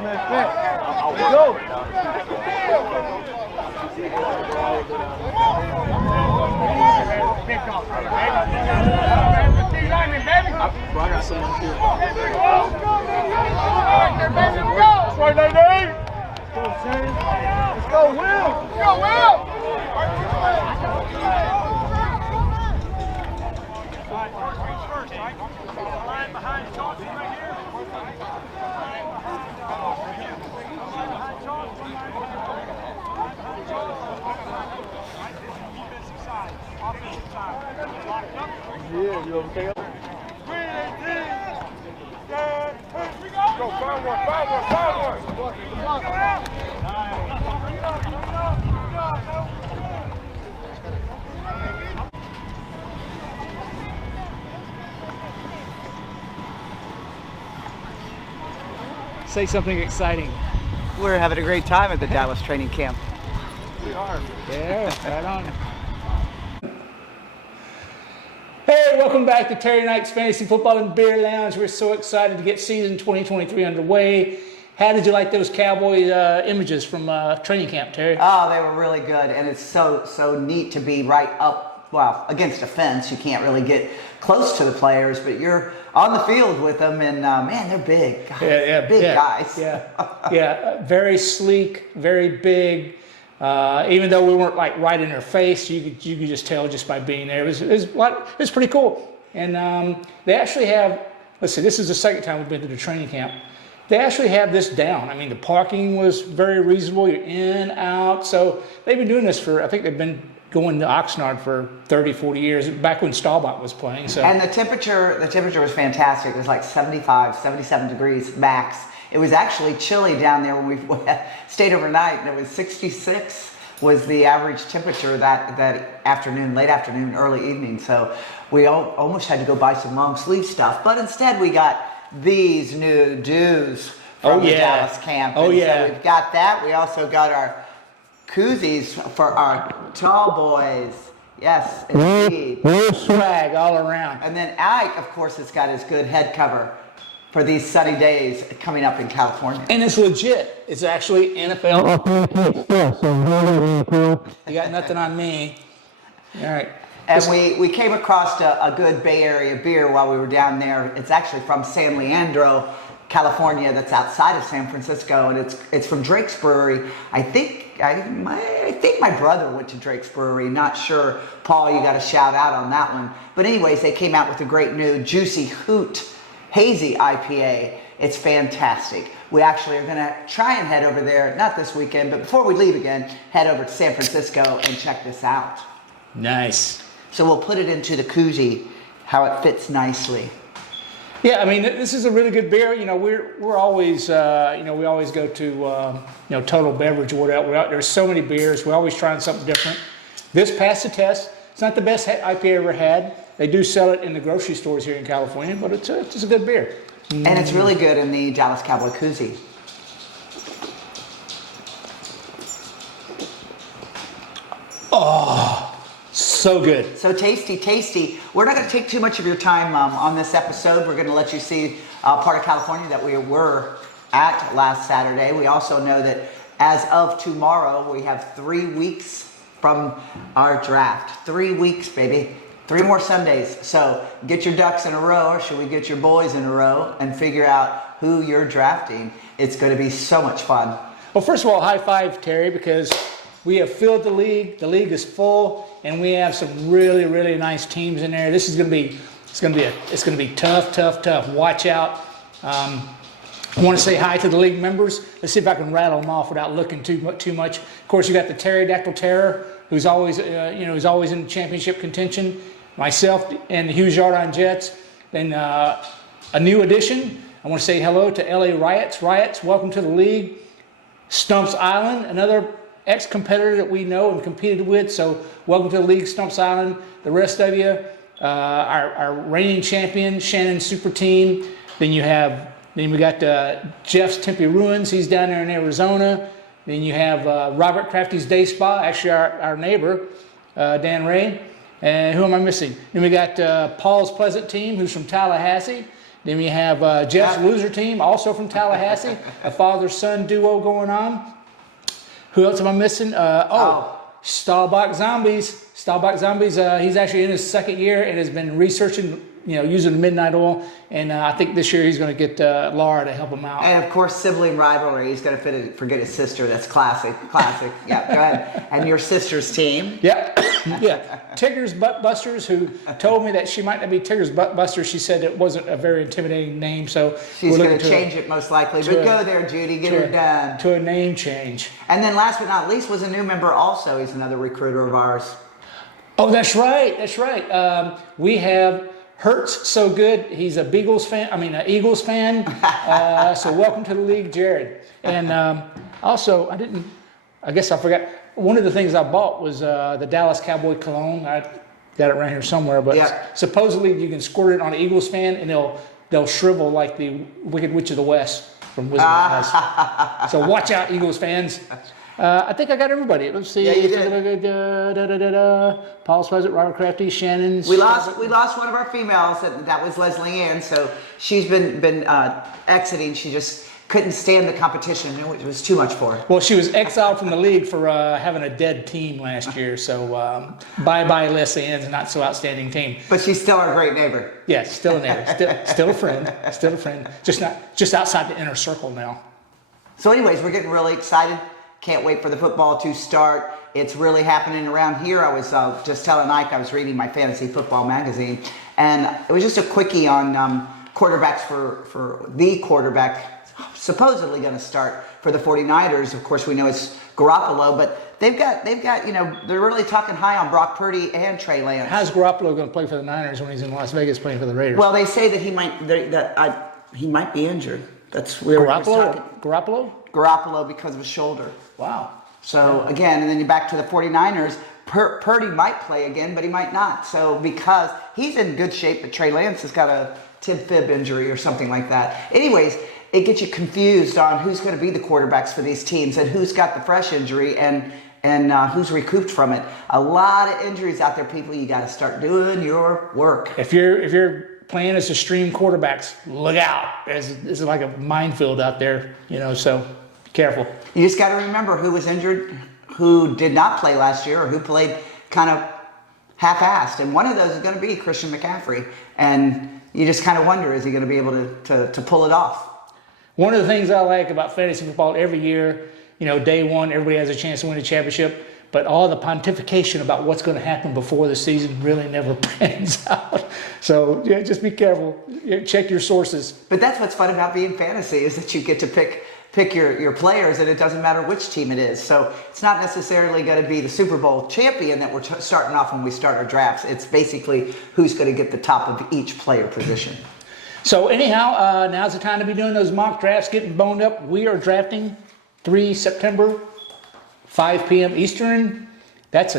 I got someone here. That's right, Nadine. Let's go, Will. Let's go, Will. Line behind Johnson right here. Defensive side, offensive side. Locked up. Yeah, you okay? Go, find one. Say something exciting. We're having a great time at the Dallas training camp. We are. Yeah, right on. Hey, welcome back to Terry Knight's Fantasy Football and Beer Lounge. We're so excited to get season 2023 underway. How did you like those Cowboys images from training camp, Terry? Oh, they were really good, and it's so neat to be right up, well, against a fence. You can't really get close to the players, but you're on the field with them, and man, they're big. Big guys. Yeah, very sleek, very big. Even though we weren't like right in their face, you could just tell just by being there. It was pretty cool. And they actually have. Let's see, this is the second time we've been to the training camp. They actually have this down. I mean, the parking was very reasonable. You're in, out. So they've been doing this for. I think they've been going to Oxnard for 30, 40 years, back when Staubach was playing. So. And the temperature was fantastic. It was like 75, 77 degrees max. It was actually chilly down there when we stayed overnight, and it was 66 was the average temperature that afternoon, late afternoon, early evening. So we almost had to go buy some long sleeve stuff, but instead we got these new dues from the Dallas camp. So we've got that. We also got our koozies for our tall boys. Yes, indeed. Swag all around. And then Ike, of course, has got his good head cover for these sunny days coming up in California. And it's legit. It's actually NFL. You got nothing on me. All right. And we came across a good Bay Area beer while we were down there. It's actually from San Leandro, California, that's outside of San Francisco, and it's from Drake's Brewery. I think my brother went to Drake's Brewery. Not sure. Paul, you got a shout out on that one. But anyways, they came out with a great new Juicy Hoot Hazy IPA. It's fantastic. We actually are going to try and head over there, not this weekend, but before we leave again, head over to San Francisco and check this out. Nice. So we'll put it into the koozie, how it fits nicely. Yeah, I mean, this is a really good beer. You know, we're always, we always go to, Total Beverage or whatever. There's so many beers. We're always trying something different. This passed the test. It's not the best IPA I ever had. They do sell it in the grocery stores here in California, but it's a good beer. And it's really good in the Dallas Cowboy koozie. Oh, so good. So tasty. We're not going to take too much of your time on this episode. We're going to let you see part of California that we were at last Saturday. We also know that as of tomorrow, we have 3 weeks from our draft. 3 weeks, baby. 3 more Sundays. So get your ducks in a row, or should we get your boys in a row and figure out who you're drafting? It's going to be so much fun. Well, first of all, high five, Terry, because we have filled the league. The league is full, and we have some really, really nice teams in there. This is going to be tough. Watch out. I want to say hi to the league members. Let's see if I can rattle them off without looking too much. Of course, you got the Pterodactyl Terror, who's always, who's always in championship contention. Myself and the Hughes Yardine Jets. Then a new addition. I want to say hello to LA Riots. Riots, welcome to the league. Stumps Island, another ex-competitor that we know and competed with. So welcome to the league, Stumps Island. The rest of you, our reigning champion, Shannon Super Team. Then we got Jeff's Tempe Ruins. He's down there in Arizona. Then you have Robert Crafty's Day Spa, actually our neighbor, Dan Ray. And who am I missing? Then we got Paul's Pleasant Team, who's from Tallahassee. Then we have Jeff's loser team, also from Tallahassee, a father-son duo going on. Who else am I missing? Staubach Zombies. Staubach Zombies, he's actually in his second year and has been researching, using the midnight oil. And I think this year he's going to get Laura to help him out. And of course, sibling rivalry. He's going to forget his sister. That's classic. Yeah, go ahead. And your sister's team. Yeah. Tigger's Butt Busters, who told me that she might not be Tigger's Butt Busters. She said it wasn't a very intimidating name, so she's going to change it most likely. But go there, Judy, get her done. To a name change. And then last but not least was a new member also. He's another recruiter of ours. Oh, that's right. We have Hurts So Good. He's a Eagles fan. So welcome to the league, Jared. And also, I guess I forgot. One of the things I bought was the Dallas Cowboy cologne. I got it around here somewhere, but supposedly you can squirt it on an Eagles fan and they'll shrivel like the Wicked Witch of the West from Wizard of Oz. So watch out, Eagles fans. I think I got everybody. Let's see. Yeah, you did. Paul Sweat, Robert Crafty, Shannon. We lost one of our females. That was Leslie Ann. So she's been exiting. She just couldn't stand the competition. It was too much for her. Well, she was exiled from the league for having a dead team last year. So bye-bye Leslie Ann's not so outstanding team. But she's still our great neighbor. Yes, still a neighbor. Still a friend. Still a friend. Just outside the inner circle now. So anyways, we're getting really excited. Can't wait for the football to start. It's really happening around here. I was just telling Ike I was reading my fantasy football magazine, and it was just a quickie on quarterbacks for the quarterback supposedly going to start for the 49ers. Of course, we know it's Garoppolo, but they've got they're really talking high on Brock Purdy and Trey Lance. How's Garoppolo going to play for the Niners when he's in Las Vegas playing for the Raiders? Well, they say that he might be injured. That's weird. Garoppolo because of his shoulder. Wow. So again, and then you're back to the 49ers. Purdy might play again, but he might not. So because he's in good shape, but Trey Lance has got a tib-fib injury or something like that. Anyways, it gets you confused on who's going to be the quarterbacks for these teams and who's got the fresh injury and who's recouped from it. A lot of injuries out there, people. You got to start doing your work. If you're playing as a stream quarterbacks, look out. It's like a minefield out there, so be careful. You just got to remember who was injured, who did not play last year, or who played kind of half-assed. And one of those is going to be Christian McCaffrey. And you just kind of wonder, is he going to be able to pull it off? One of the things I like about fantasy football every year, day one, everybody has a chance to win a championship. But all the pontification about what's going to happen before the season really never pans out. So, just be careful. Check your sources. But that's what's fun about being fantasy is that you get to pick your players, and it doesn't matter which team it is. So it's not necessarily going to be the Super Bowl champion that we're starting off when we start our drafts. It's basically who's going to get the top of each player position. So anyhow, now's the time to be doing those mock drafts, getting boned up. We are drafting 3 September. 5 p.m. Eastern, that's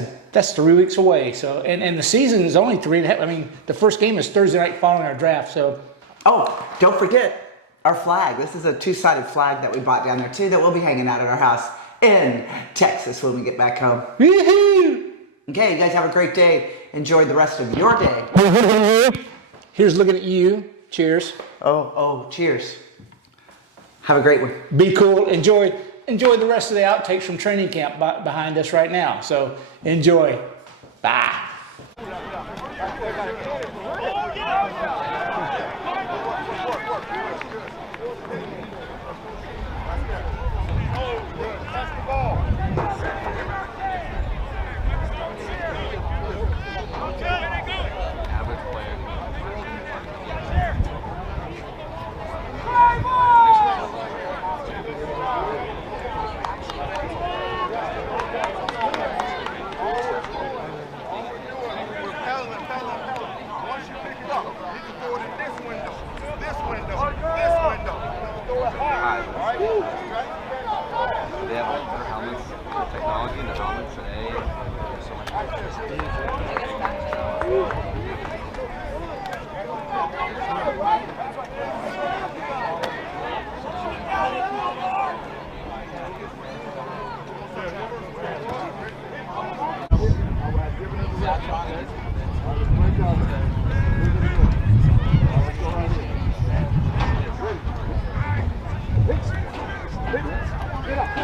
3 weeks away. So and the season is only 3.5. I mean, the first game is Thursday night following our draft. So, don't forget our flag. This is a 2-sided flag that we bought down there too that we'll be hanging out at our house in Texas when we get back home. Woo-hoo! Okay, you guys have a great day. Enjoy the rest of your day. Here's looking at you. Cheers. Cheers. Have a great one. Be cool. Enjoy the rest of the outtakes from training camp behind us right now. So enjoy. Bye. They have better helmets, technology in the helmets today.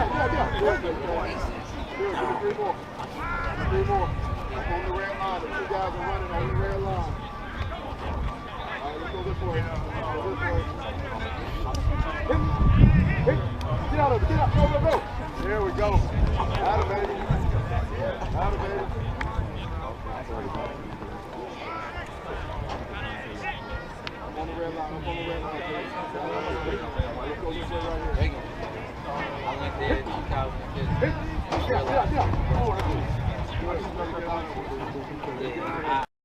Good. Good. Three more. Up on the red line. The two guys are running on the red line. All right, let's go this way. Hey, get out of it. Get out. Go. There we go. Out of baby. Up on the red line. Let's go this way right here. I went there, 2015. Get out. Yeah,